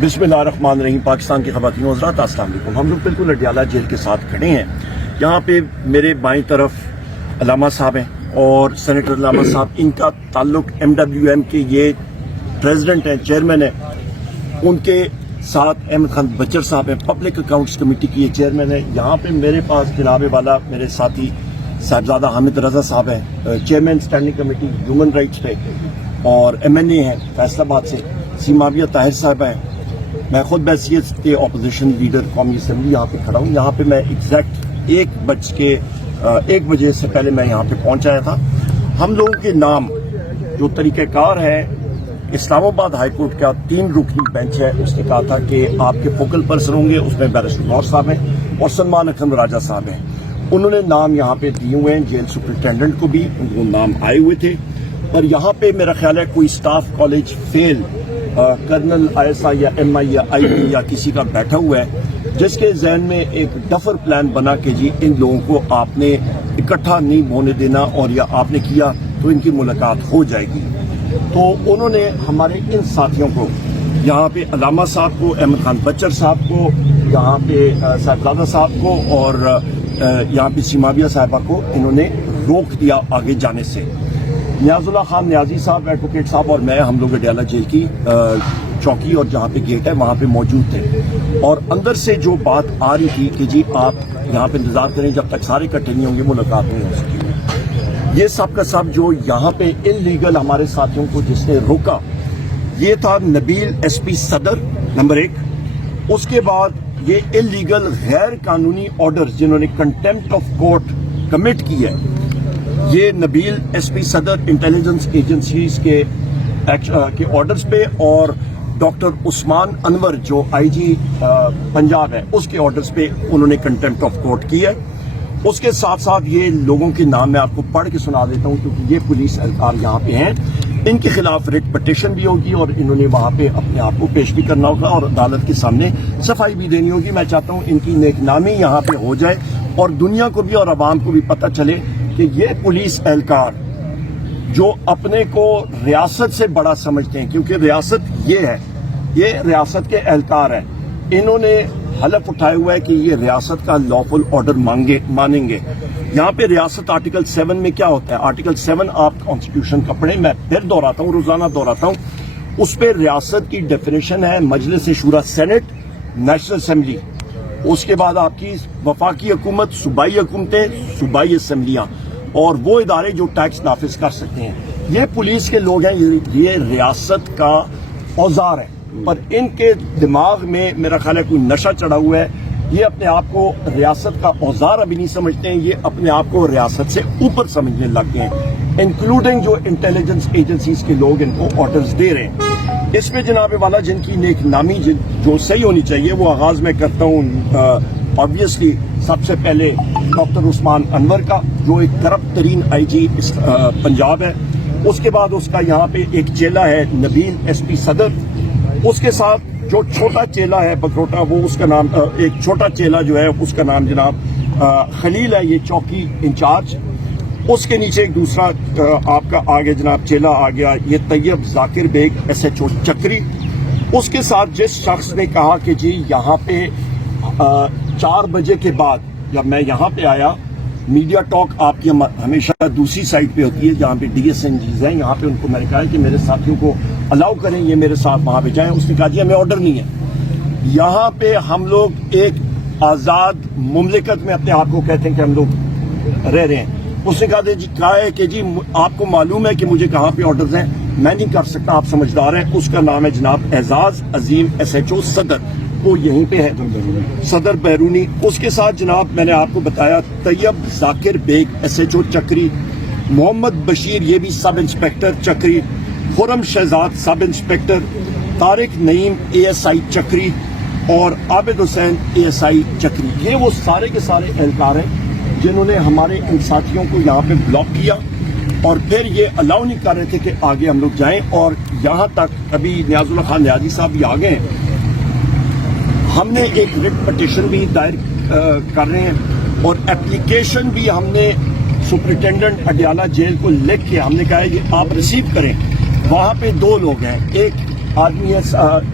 बिस्मिल्लाहिर्रहमानिर्रहीम। पाकिस्तान की ख़वातीन व हज़रात, अस्सलाम वालेकुम। हम लोग बिल्कुल अडियाला जेल के साथ खड़े हैं। यहाँ पे मेरे बाईं तरफ अलामा साहब हैं और सेनेटर अलामा साहब, इनका ताल्लुक MWM के ये प्रेसिडेंट हैं, चेयरमैन हैं। उनके साथ अहमद खान बच्चर साहब हैं, पब्लिक अकाउंट्स कमेटी की ये चेयरमैन है। यहाँ पे मेरे पास जनाब वाला मेरे साथी साहिबजादा हामिद रजा साहब हैं, chairman standing committee human rights पे, और MNA हैं फैसलाबाद से सीमाविया ताहिर साहब हैं। मैं खुद बैसियत के अपोजिशन लीडर कौमी असम्बली यहाँ पे खड़ा हूँ। यहाँ पे मैं एग्जैक्ट 1 बजे से पहले मैं यहाँ पे पहुँच आया था। हम लोगों के नाम जो तरीक़ाकार है, इस्लामाबाद हाई कोर्ट का 3 रुकनी बेंच है, उसने कहा था कि आपके फोकल पर्सन होंगे, उसमें बैरिस्टर गौर साहब हैं और सलमान अकरम राजा साहब हैं। उन्होंने नाम यहाँ पे दिए हुए हैं, जेल सुपरिटेंडेंट को भी उनको नाम आए हुए थे। और यहाँ पे मेरा ख्याल है कोई staff college fail colonel ISI या MI या IB या किसी का बैठा हुआ है, जिसके जहन में एक डफर प्लान बना के जी इन लोगों को आपने इकट्ठा नहीं होने देना, और या आपने किया तो इनकी मुलाकात हो जाएगी। तो उन्होंने हमारे इन साथियों को, यहाँ पे अलामा साहब को, अहमद खान बच्चर साहब को, यहाँ पे साहिबजादा साहब को और यहाँ पे सीमाविया साहिबा को इन्होंने रोक दिया आगे जाने से। नियाजुल्लाह खान नियाजी साहब, एडवोकेट साहब और मैं, हम लोग अडियाला जेल की चौकी और जहाँ पे गेट है वहाँ पे मौजूद थे। और अंदर से जो बात आ रही थी कि जी आप यहाँ पे इंतजार करें, जब तक सारे इकट्ठे नहीं होंगे मुलाकात नहीं हो सकेगी। ये सब का सब जो यहाँ पे इलीगल हमारे साथियों को जिसने रोका, ये था नबील SP सदर नंबर 1। उसके बाद ये इलीगल गैर कानूनी ऑर्डर जिन्होंने कंटेम्प्ट ऑफ कोर्ट कमिट की है, ये नबील SP सदर इंटेलिजेंस एजेंसीज के ऑर्डर्स पे और डॉक्टर उस्मान अनवर जो IG पंजाब है उसके ऑर्डर्स पे उन्होंने कंटेम्प्ट ऑफ कोर्ट की है। उसके साथ साथ ये लोगों के नाम मैं आपको पढ़ के सुना देता हूँ, क्योंकि ये पुलिस एहलकार यहाँ पे हैं। इनके खिलाफ रिट पिटीशन भी होगी और इन्होंने वहाँ पे अपने आप को पेश भी करना होगा और अदालत के सामने सफाई भी देनी होगी। मैं चाहता हूँ इनकी नेकनामी यहाँ पे हो जाए और दुनिया को भी और आवाम को भी पता चले कि ये पुलिस एहलकार जो अपने को रियासत से बड़ा समझते हैं, क्योंकि रियासत ये है, ये रियासत के एहलकार हैं, इन्होंने हलफ उठाया हुआ है कि ये रियासत का लॉफुल ऑर्डर मानेंगे। यहाँ पे रियासत आर्टिकल 7 में क्या होता है, आर्टिकल 7 आप कॉन्स्टिट्यूशन का पढ़ें, मैं फिर दोहराता हूँ, रोजाना दोहराता हूँ। उस पर रियासत की डेफिनेशन है मजलिस शूरा सेनेट, नेशनल असेंबली, उसके बाद आपकी वफाकी हुकूमत, सूबाई हुकूमतें, सूबाई असम्बलियाँ और वो इदारे जो टैक्स नाफिज कर सकते हैं। ये पुलिस के लोग हैं, ये रियासत का औजार है, पर इनके दिमाग में मेरा ख्याल है कोई नशा चढ़ा हुआ है। ये अपने आप को रियासत का औजार अभी नहीं समझते हैं, ये अपने आप को रियासत से ऊपर समझने लग गए हैं, इंक्लूडिंग जो इंटेलिजेंस एजेंसीज के लोग इनको ऑर्डर्स दे रहे हैं। इसमें जनाब वाला जिनकी नेक नामी जो सही होनी चाहिए वो आगाज में करता हूँ। ऑब्वियसली सबसे पहले डॉक्टर उस्मान अनवर का, जो एक करप्ट तरीन IG पंजाब है। उसके बाद उसका यहाँ पे एक चेला है नबील SP सदर, उसके साथ जो छोटा चेला है बकरोटा, वो उसका नाम एक छोटा चेला जो है उसका नाम जनाब खलील है, ये चौकी इंचार्ज। उसके नीचे एक दूसरा आपका आगे जनाब चेला आ गया, ये तैयब जाकिर बेग SHO चक्री। उसके साथ जिस शख्स ने कहा कि जी यहाँ पे 4 बजे के बाद, जब मैं यहाँ पे आया, मीडिया टॉक आपकी हमेशा दूसरी साइड पे होती है जहाँ पे DSNGs हैं, यहाँ पे उनको मैंने कहा है कि मेरे साथियों को अलाउ करें, ये मेरे साथ वहाँ पे जाएं। उसने कहा जी हमें ऑर्डर नहीं है। यहाँ पे हम लोग एक आज़ाद मुमलिकत में अपने आप को कहते हैं कि हम लोग रह रहे हैं। उसने कहा है कि जी आपको मालूम है कि मुझे कहाँ पे ऑर्डर्स हैं, मैं नहीं कर सकता, आप समझदार हैं। उसका नाम है जनाब एजाज अजीम SHO सदर, वो यहीं पे है, सदर बैरूनी। उसके साथ जनाब मैंने आपको बताया तैयब जाकिर बेग SHO चक्री, मोहम्मद बशीर ये भी सब इंस्पेक्टर चक्री, Khurram Shahzad sub inspector, Tariq Naeem ASI चक्री और आबिद हुसैन ASI चक्री। ये वो सारे के सारे एहलकार हैं जिन्होंने हमारे इन साथियों को यहाँ पे ब्लॉक किया और फिर ये अलाउ नहीं कर रहे थे कि आगे हम लोग जाएं। और यहाँ तक अभी नियाजुल्लाह खान नियाजी साहब भी आ गए हैं, हमने एक रिट पिटीशन भी दायर कर रहे हैं और एप्लीकेशन भी हमने सुपरिटेंडेंट अडियाला जेल को लिख के हमने कहा है कि आप रिसीव करें। वहाँ पे 2 लोग हैं, एक آدمی ہے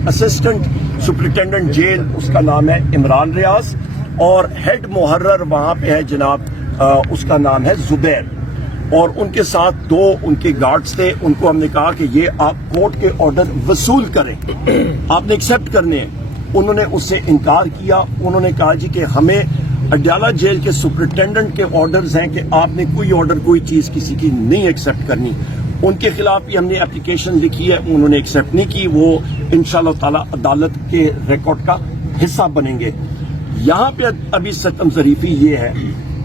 اسسٹنٹ سپرنٹینڈنٹ جیل، اس کا نام ہے عمران ریاض، اور ہیڈ محرر وہاں پہ ہے جناب اس کا نام ہے زبیر، اور ان کے ساتھ 2 ان کے گارڈز تھے. ان کو ہم نے کہا کہ یہ آپ کورٹ کے آرڈر وصول کریں، آپ نے ایکسپٹ کرنے ہیں. انہوں نے اس سے انکار کیا. انہوں نے کہا جی کہ ہمیں اڈیالہ جیل کے سپرنٹینڈنٹ کے آرڈرز ہیں کہ آپ نے کوئی آرڈر کوئی چیز کسی کی نہیں ایکسپٹ کرنی. ان کے خلاف بھی ہم نے اپلیکیشن لکھی ہے، انہوں نے ایکسپٹ نہیں کی. وہ انشاءاللہ تعالی عدالت کے ریکارڈ کا حصہ بنیں گے. یہاں پہ ابھی ستم ظریفی یہ ہے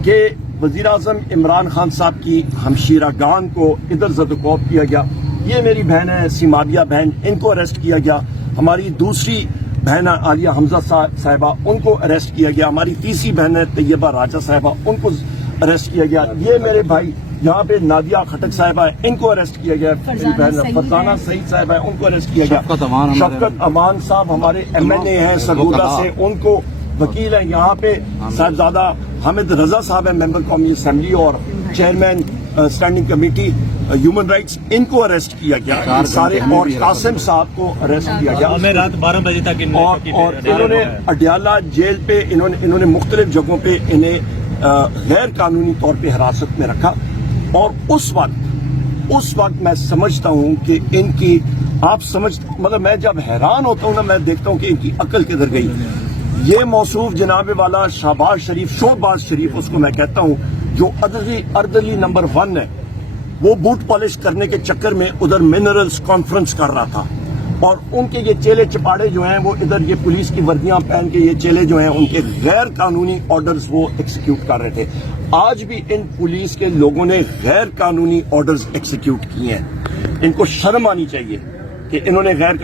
کہ وزیر اعظم عمران خان صاحب کی ہمشیرہ گان کو ادھر زدوکوب کیا گیا. یہ میری بہن ہے سیمادیہ بہن، ان کو اریسٹ کیا گیا. ہماری دوسری بہن عالیہ حمزہ صاحبہ، ان کو اریسٹ کیا گیا. ہماری تیسری بہن ہے طیبہ راجہ صاحبہ، ان کو اریسٹ کیا گیا. یہ میرے بھائی یہاں پہ نادیہ خٹک صاحبہ ہے، ان کو اریسٹ کیا گیا. فرزانہ سعید صاحبہ ہے، ان کو اریسٹ کیا گیا. شفقت امان صاحب ہمارے MNA ہیں سرگودا سے، ان کو وکیل ہیں. یہاں پہ صاحبزادہ حامد رضا صاحب ہیں، ممبر قومی اسمبلی اور chairman standing committee human rights, ان کو اریسٹ کیا گیا سارے. اور قاسم صاحب کو اریسٹ کیا گیا. ہمیں رات 12 بجے تک اور انہوں نے اڈیالہ جیل پہ انہوں نے مختلف جگہوں پہ انہیں غیر قانونی طور پہ حراست میں رکھا. اور اس وقت میں سمجھتا ہوں کہ ان کی مطلب میں جب حیران ہوتا ہوں نا، میں دیکھتا ہوں کہ ان کی عقل کدھر گئی. یہ موصوف جناب والا شہباز شریف اس کو میں کہتا ہوں، جو اردلی نمبر 1 ہے، وہ بوٹ پالش کرنے کے چکر میں ادھر منرلز کانفرنس کر رہا تھا. اور ان کے یہ چیلے چپاڑے جو ہیں وہ ادھر یہ پولیس کی وردیاں پہن کے یہ چیلے جو ہیں ان کے غیر قانونی آرڈرز وہ ایکسیکیوٹ کر رہے تھے. آج بھی ان پولیس کے لوگوں نے غیر قانونی آرڈرز ایکسیکیوٹ کیے ہیں. ان کو شرم آنی چاہیے کہ انہوں نے غیر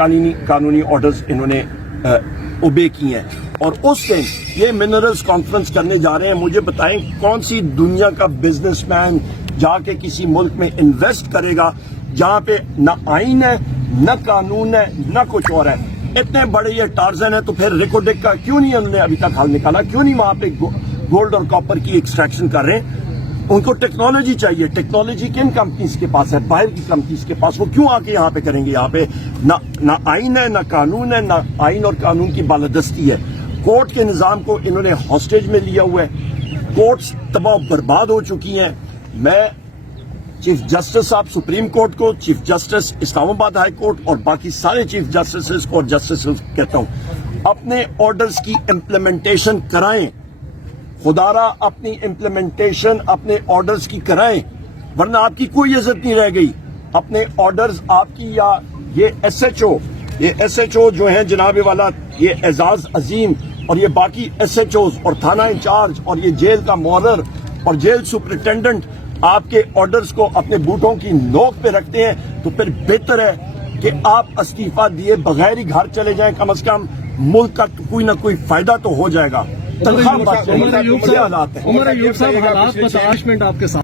قانونی آرڈرز انہوں نے اوبے کیے ہیں. اور اس دن یہ منرلز کانفرنس کرنے جا رہے ہیں. مجھے بتائیں کون سی دنیا کا بزنس مین جا کے کسی ملک میں انویسٹ کرے گا جہاں پہ نہ آئین ہے، نہ قانون ہے، نہ کچھ اور ہے. اتنے بڑے یہ ٹارزن ہے تو پھر ریکوڈک کا کیوں نہیں انہوں نے ابھی تک حل نکالا؟ کیوں نہیں وہاں پہ گولڈ اور کاپر کی ایکسٹریکشن کر رہے ہیں؟ ان کو ٹیکنالوجی چاہیے. ٹیکنالوجی کن کمپنیز کے پاس ہے؟ باہر کی کمپنیز کے پاس. وہ کیوں آ کے یہاں پہ کریں گے؟ یہاں پہ نہ آئین ہے، نہ قانون ہے، نہ آئین اور قانون کی بالادستی ہے. کورٹ کے نظام کو انہوں نے ہاسٹیج میں لیا ہوا ہے. کورٹس تباہ و برباد ہو چکی ہیں. میں چیف جسٹس صاحب سپریم کورٹ کو، چیف جسٹس اسلام آباد ہائی کورٹ اور باقی سارے چیف جسٹس کو اور جسٹس کہتا ہوں، اپنے آرڈرز کی امپلیمنٹیشن کرائیں. خدارا اپنی امپلیمنٹیشن اپنے آرڈرز کی کرائیں، ورنہ آپ کی کوئی عزت نہیں رہ گئی. اپنے آرڈرز آپ کی، یا یہ ایس ایچ او جو ہیں جناب والا، یہ اعزاز عظیم اور یہ باقی ایس ایچ اوز اور تھانہ انچارج اور یہ جیل کا مولر اور جیل سپرنٹینڈنٹ آپ کے آرڈرز کو اپنے بوٹوں کی نوک پہ رکھتے ہیں، تو پھر بہتر ہے کہ آپ استعفیٰ دیے بغیر ہی گھر چلے جائیں. کم از کم ملک کا کوئی نہ کوئی فائدہ تو ہو جائے گا. عمر ایوب صاحب حالات 15 منٹ آپ کے ساتھ.